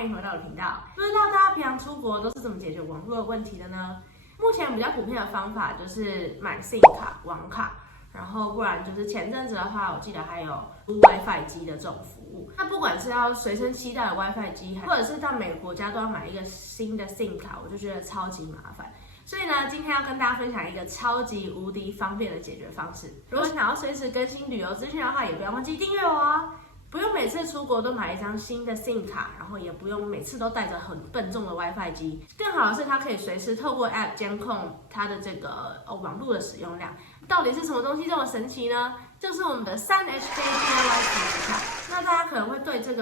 欢迎回到我的频道。不知道大家平常出国都是怎么解决网络的问题的呢？目前比较普遍的方法就是买 SIM 卡、网卡，然后不然就是前阵子的话，我记得还有 WiFi 机的这种服务。那不管是要随身携带的 WiFi 机，或者是到每个国家都要买一个新的 SIM 卡，我就觉得超级麻烦。所以呢，今天要跟大家分享一个超级无敌方便的解决方式。如果想要随时更新旅游资讯的话，也不要忘记订阅我哦。不用每次出国都买一张新的 SIM 卡，然后也不用每次都带着很笨重的 WiFi 机。更好的是，它可以随时透过 App 监控它的这个网络的使用量。到底是什么东西这么神奇呢？就是我们的3HK DIY 储值卡。那大家可能会对这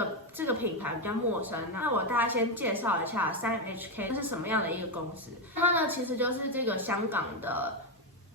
个品牌比较陌生，那我大家先介绍一下3HK 是什么样的一个公司。它呢其实就是这个香港的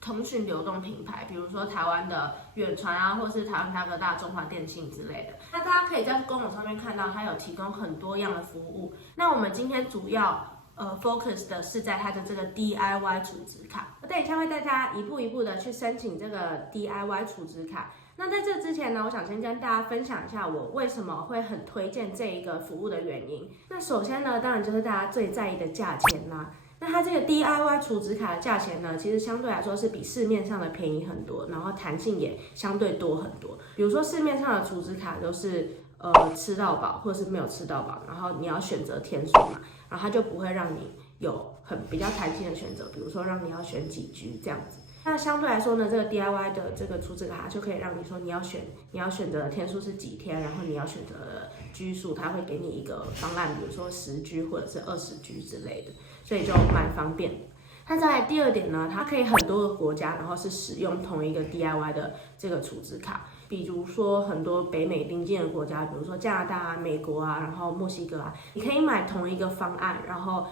通讯流动品牌，比如说台湾的远传啊，或是台湾大哥大、中华电信之类的。那大家可以在官网上面看到，它有提供很多样的服务。那我们今天主要focus 的是在它的这个 DIY 储值卡。我等一下会带大家一步一步的去申请这个 DIY 储值卡。那在这之前呢，我想先跟大家分享一下我为什么会很推荐这一个服务的原因。那首先呢，当然就是大家最在意的价钱啦。那它这个 DIY 储值卡的价钱呢，其实相对来说是比市面上的便宜很多，然后弹性也相对多很多。比如说市面上的储值卡都是吃到饱或者是没有吃到饱，然后你要选择天数嘛，然后它就不会让你有比较弹性的选择，比如说让你要选几 G 这样子。那相对来说呢，这个 DIY 的这个储值卡就可以让你说你要选择的天数是几天，然后你要选择的 G 数，它会给你一个方案，比如说10G 或者是20G 之类的，所以就蛮方便的。那再来第二点呢，它可以很多个国家，然后是使用同一个 DIY 的这个储值卡，比如说很多北美邻近的国家，比如说加拿大啊、美国啊，然后墨西哥啊，你可以买同一个方案，然后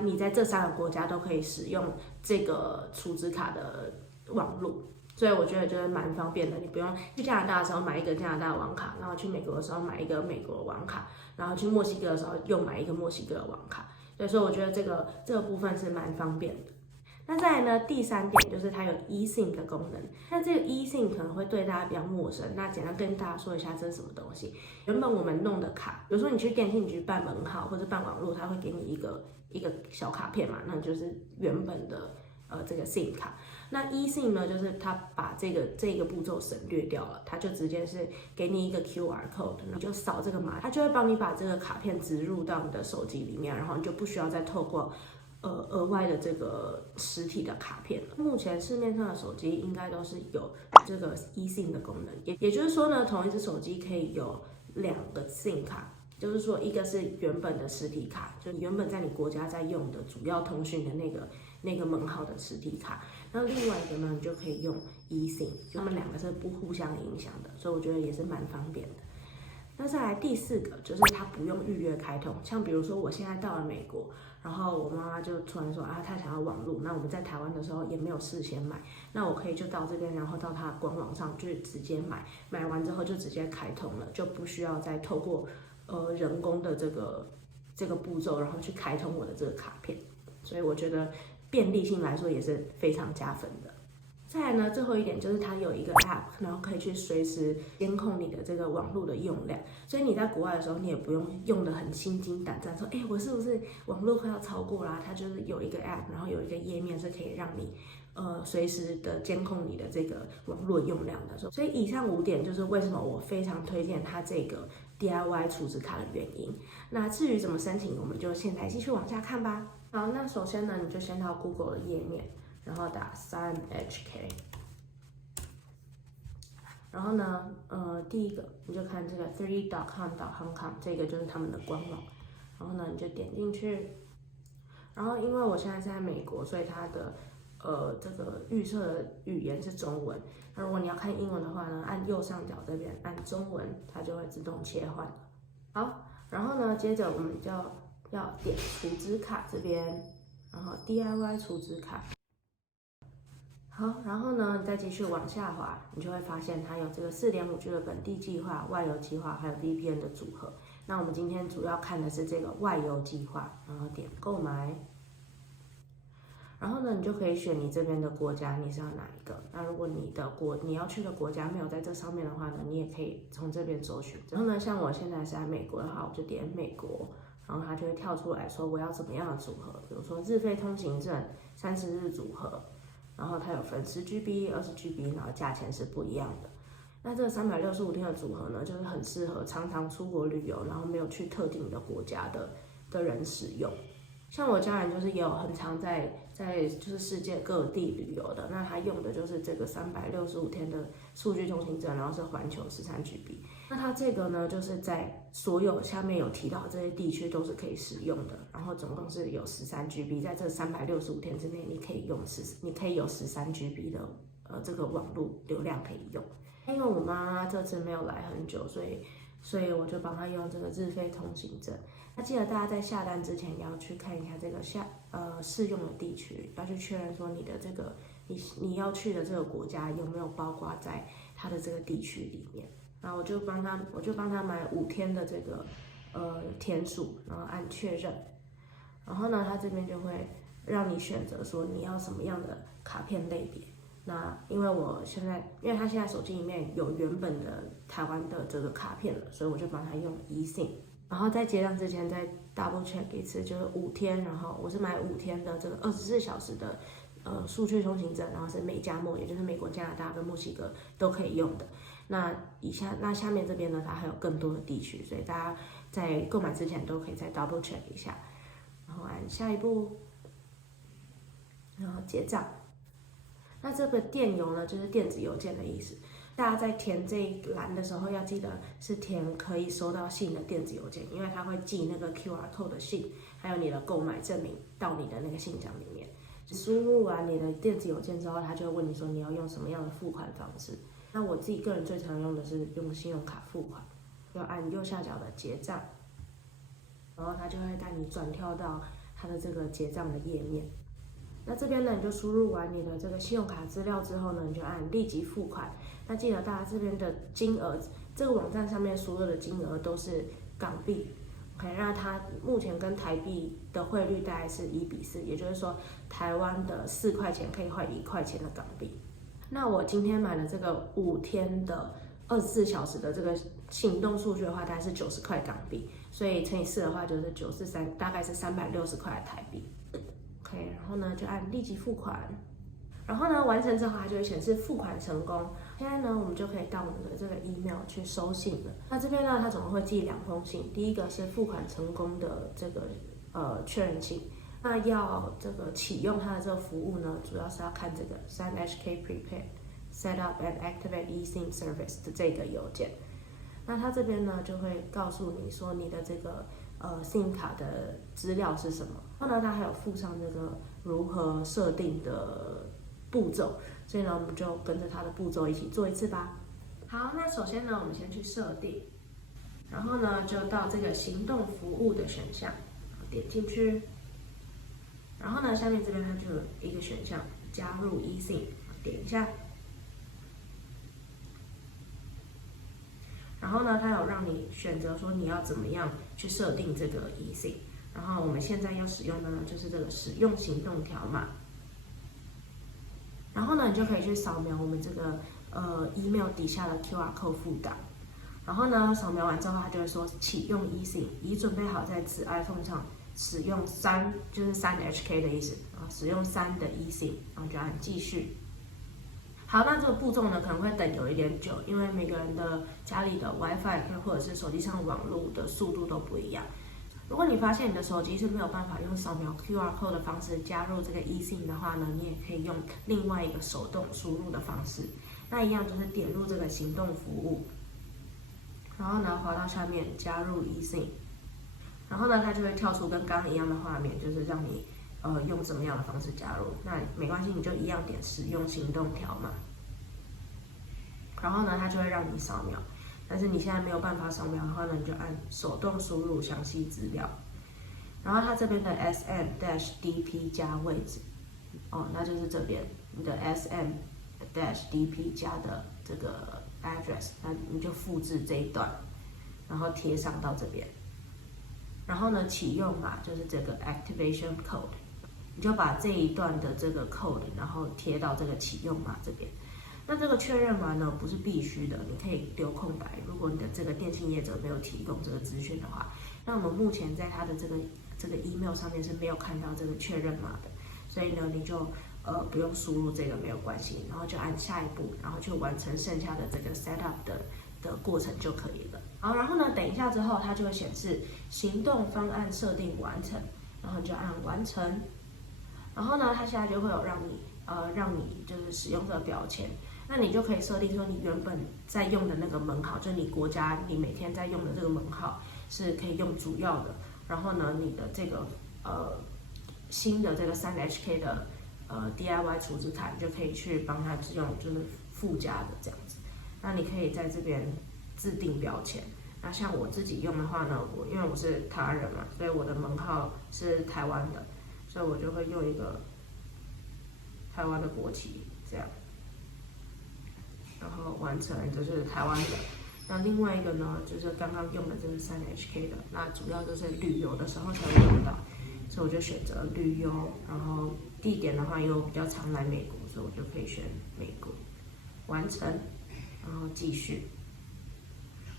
你在这3个国家都可以使用这个储值卡的网路。所以我觉得就是蛮方便的，你不用去加拿大的时候买一个加拿大的网卡，然后去美国的时候买一个美国的网卡，然后去墨西哥的时候又买一个墨西哥的网卡。所以说我觉得这个部分是蛮方便的。那再来呢，第3点就是它有 eSIM 的功能。那这个 eSIM 可能会对大家比较陌生，那简单跟大家说一下这是什么东西。原本我们弄的卡，比如说你去电信局办门号或者办网络，它会给你一个小卡片嘛，那就是原本的这个 SIM 卡。那 eSIM 呢，就是它把这个步骤省略掉了，它就直接是给你一个 QR code， 你就扫这个码，它就会帮你把这个卡片植入到你的手机里面，然后你就不需要再透过额外的这个实体的卡片了。目前市面上的手机应该都是有这个 eSIM 的功能，也就是说呢，同一只手机可以有2个 SIM 卡。就是说，一个是原本的实体卡，就原本在你国家在用的主要通讯的那个门号的实体卡，然后另外一个呢，你就可以用 eSIM， 就他们2个是不互相影响的，所以我觉得也是蛮方便的。那再来第4个就是它不用预约开通，像比如说我现在到了美国，然后我妈妈就突然说啊，她想要网路，那我们在台湾的时候也没有事先买，那我可以就到这边，然后到它的官网上去直接买，买完之后就直接开通了，就不需要再透过人工的这个步骤，然后去开通我的这个卡片，所以我觉得便利性来说也是非常加分的。再来呢，最后一点就是它有一个 App， 然后可以去随时监控你的这个网络的用量，所以你在国外的时候，你也不用用得很心惊胆战，说我是不是网络快要超过啦？它就是有一个 App， 然后有一个页面是可以让你随时的监控你的这个网络用量的。所以以上5点就是为什么我非常推荐它这个 DIY 储值卡的原因。那至于怎么申请，我们就现在继续往下看吧。好，那首先呢，你就先到 Google 的页面，然后打3HK， 然后呢，第一个你就看这个 3.com.hk， 这个就是他们的官网，然后呢你就点进去，然后因为我现在在美国，所以它的这个预设的语言是中文。那如果你要看英文的话呢，按右上角这边按中文，它就会自动切换。好，然后呢，接着我们就要点储值卡这边，然后 DIY 储值卡。好，然后呢，你再继续往下滑，你就会发现它有这个4.5G 的本地计划、外游计划，还有 VPN 的组合。那我们今天主要看的是这个外游计划，然后点购买。然后呢，你就可以选你这边的国家，你是要哪一个？那如果你要去的国家没有在这上面的话呢，你也可以从这边搜寻。然后呢，像我现在是在美国的话，我就点美国，然后它就会跳出来说我要怎么样的组合，比如说日费通行证30日组合，然后它有分10GB、20GB，然后价钱是不一样的。那这个365天的组合呢，就是很适合常常出国旅游，然后没有去特定的国家的人使用。像我家人就是也有很常在就是世界各地旅游的，那他用的就是这个365天的数据通行证，然后是环球13GB。那它这个呢，就是在所有下面有提到这些地区都是可以使用的，然后总共是有13GB，在这365天之内，你可以有13GB 的这个网络流量可以用。因为我妈这次没有来很久，所以我就帮她用这个日费通行证。那记得大家在下单之前要去看一下这个适用的地区，要去确认说你的这个你要去的这个国家有没有包括在它的这个地区里面。然后我就帮他买5天的这个天数，然后按确认。然后呢，它这边就会让你选择说你要什么样的卡片类别。那因为他现在手机里面有原本的台湾的这个卡片了，所以我就帮他用eSIM。然后在结账之前再 double check 一次，就是5天，然后我是买5天的这个24小时的数据通行证，然后是美加墨，也就是美国、加拿大跟墨西哥都可以用的。那下面这边呢，它还有更多的地区，所以大家在购买之前都可以再 double check 一下，然后按下一步，然后结账。那这个电邮呢，就是电子邮件的意思。大家在填这一栏的时候，要记得是填可以收到信的电子邮件，因为它会寄那个 QR code 的信，还有你的购买证明到你的那个信箱里面。输入完你的电子邮件之后，它就会问你说你要用什么样的付款方式。那我自己个人最常用的是用信用卡付款，就按右下角的结账，然后它就会带你转跳到它的这个结账的页面。那这边呢，你就输入完你的这个信用卡资料之后呢，你就按立即付款。那记得大家这边的金额，这个网站上面所有的金额都是港币，OK， 那它目前跟台币的汇率大概是1:4，也就是说台湾的4块钱可以换1块钱的港币。那我今天买了这个5天的24小时的这个行动数据的话，大概是90块港币，所以乘以4的话就是93，大概是360块台币。OK， 然后呢就按立即付款，然后呢完成之后它就会显示付款成功。现在呢我们就可以到我们的这个 email 去收信了。那这边呢它总共会寄2封信，第一个是付款成功的这个确认信。那要这个启用它的这个服务呢，主要是要看这个 SignHK Prepaid Set Up and Activate eSIM Service 的这个邮件。那它这边呢就会告诉你说你的这个SIM 卡的资料是什么，然后呢它还有附上这个如何设定的步骤，所以呢我们就跟着它的步骤一起做一次吧。好，那首先呢我们先去设定，然后呢就到这个行动服务的选项，点进去，然后呢下面这边它就有一个选项加入 eSIM， 点一下。然后呢，它有让你选择说你要怎么样去设定这个 eSIM。然后我们现在要使用的呢，就是这个使用行动条码。然后呢，你就可以去扫描我们这个email 底下的 QR code 附档。然后呢，扫描完之后，它就会说启用 eSIM， 已准备好在此 iPhone 上使用就是3HK 的意思啊，使用3的 eSIM， 然后就按继续。好，那这个步骤呢可能会等有一点久，因为每个人的家里的 WiFi 或者是手机上网络的速度都不一样。如果你发现你的手机是没有办法用扫描 QR code 的方式加入这个 eSIM 的话呢，你也可以用另外一个手动输入的方式。那一样就是点入这个行动服务，然后呢滑到下面加入 eSIM， 然后呢它就会跳出跟刚刚一样的画面，就是让你用什么样的方式加入。那没关系，你就一样点使用行动条码，然后呢它就会让你扫描。但是你现在没有办法扫描的话呢，你就按手动输入详细资料，然后它这边的 SM-DP 加位置，那就是这边你的 SM-DP 加的这个 address， 那你就复制这一段，然后贴上到这边。然后呢，启用码就是这个 activation code， 你就把这一段的这个 code， 然后贴到这个启用码这边。那这个确认码呢，不是必须的，你可以留空白。如果你的这个电信业者没有提供这个资讯的话，那我们目前在它的这个 email 上面是没有看到这个确认码的，所以呢你就不用输入这个没有关系，然后就按下一步，然后就完成剩下的这个 setup 的过程就可以了。好，然后呢等一下之后它就会显示行动方案设定完成，然后你就按完成，然后呢它现在就会有让你就是使用这个标签。那你就可以设定说，你原本在用的那个门号，就你国家你每天在用的这个门号是可以用主要的，然后呢，你的这个新的这个3HK 的DIY 储值卡，你就可以去帮它用就是附加的这样子。那你可以在这边自定标签。那像我自己用的话呢，因为我是台湾人嘛，所以我的门号是台湾的，所以我就会用一个台湾的国旗这样。然后完成就是台湾的，那另外一个呢，就是刚刚用的这是3HK 的，那主要就是旅游的时候才会用到，所以我就选择旅游，然后地点的话，因为我比较常来美国，所以我就可以选美国，完成，然后继续，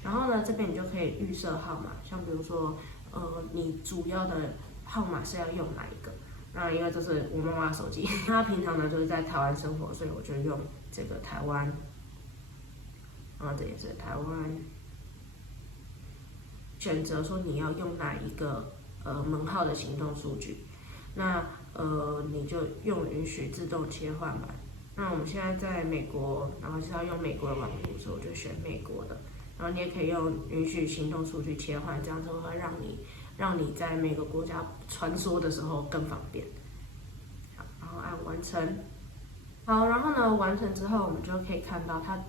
然后呢这边你就可以预设号码，像比如说你主要的号码是要用哪一个？那因为这是我妈妈的手机，她平常呢就是在台湾生活，所以我就用这个台湾。这也是台湾，选择说你要用哪一个门号的行动数据，那你就用允许自动切换吧。那我们现在在美国，然后是要用美国的网络，所以我就选美国的。然后你也可以用允许行动数据切换，这样子会让你在每个国家穿梭的时候更方便。好，然后按完成。好，然后呢完成之后，我们就可以看到它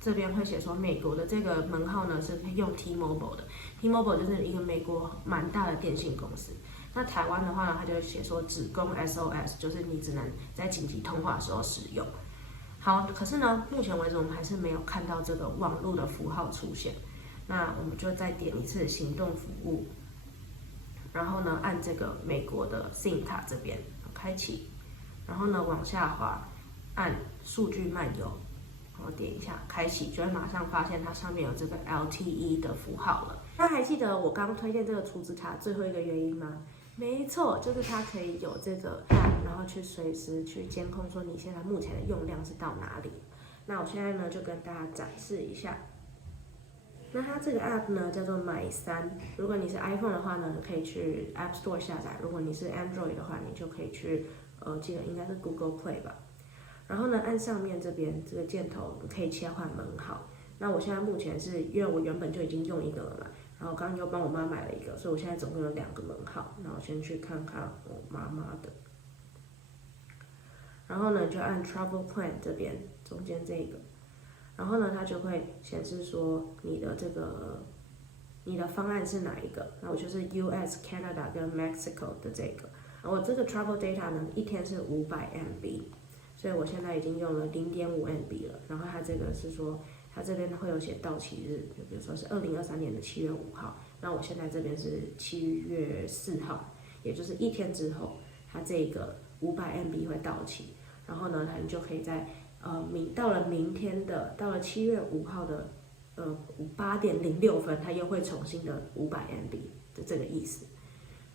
这边会写说，美国的这个门号呢是可以用 T-Mobile 的 ，T-Mobile 就是一个美国蛮大的电信公司。那台湾的话呢，它就会写说只供 SOS， 就是你只能在紧急通话的时候使用。好，可是呢，目前为止我们还是没有看到这个网络的符号出现。那我们就再点一次行动服务，然后呢按这个美国的 SIM 卡这边开启，然后呢往下滑，按数据漫游。然后点一下开启，就会马上发现它上面有这个 LTE 的符号了。那还记得我刚刚推荐这个储值卡最后一个原因吗？没错，就是它可以有这个 app， 然后去随时去监控说你现在目前的用量是到哪里。那我现在呢就跟大家展示一下。那它这个 app 呢叫做买3，如果你是 iPhone 的话呢，可以去 App Store 下载；如果你是 Android 的话，你就可以去记得应该是 Google Play 吧。然后呢，按上面这边这个箭头可以切换门号。那我现在目前是因为我原本就已经用一个了嘛，然后刚刚又帮我妈买了一个，所以我现在总共有2个门号。那我先去看看我妈妈的。然后呢，就按 Travel Plan 这边中间这个，然后呢，它就会显示说你的方案是哪一个。那我就是 US、Canada 跟 Mexico 的这个。我这个 Travel Data 呢，一天是500 MB。所以我现在已经用了0.5 MB 了，然后它这个是说，它这边会有写到期日，就比如说是2023年的7月5号，那我现在这边是7月4号，也就是1天之后，它这个500 MB 会到期，然后呢，你就可以在到了明天的，到了7月5号的8点06分，它又会重新的500 MB 的这个意思。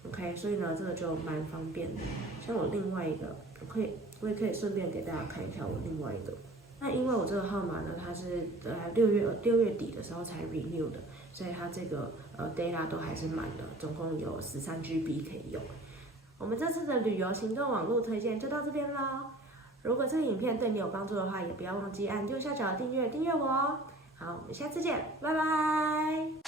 OK， 所以呢，这个就蛮方便的。像我另外一个，我也可以顺便给大家看一下我另外一个。那因为我这个号码呢，它是6月底的时候才 renew 的，所以它这个data 都还是满的，总共有13 GB 可以用。我们这次的旅游行动网络推荐就到这边咯。如果这个影片对你有帮助的话，也不要忘记按右下角的订阅我哦。好，我们下次见，拜拜。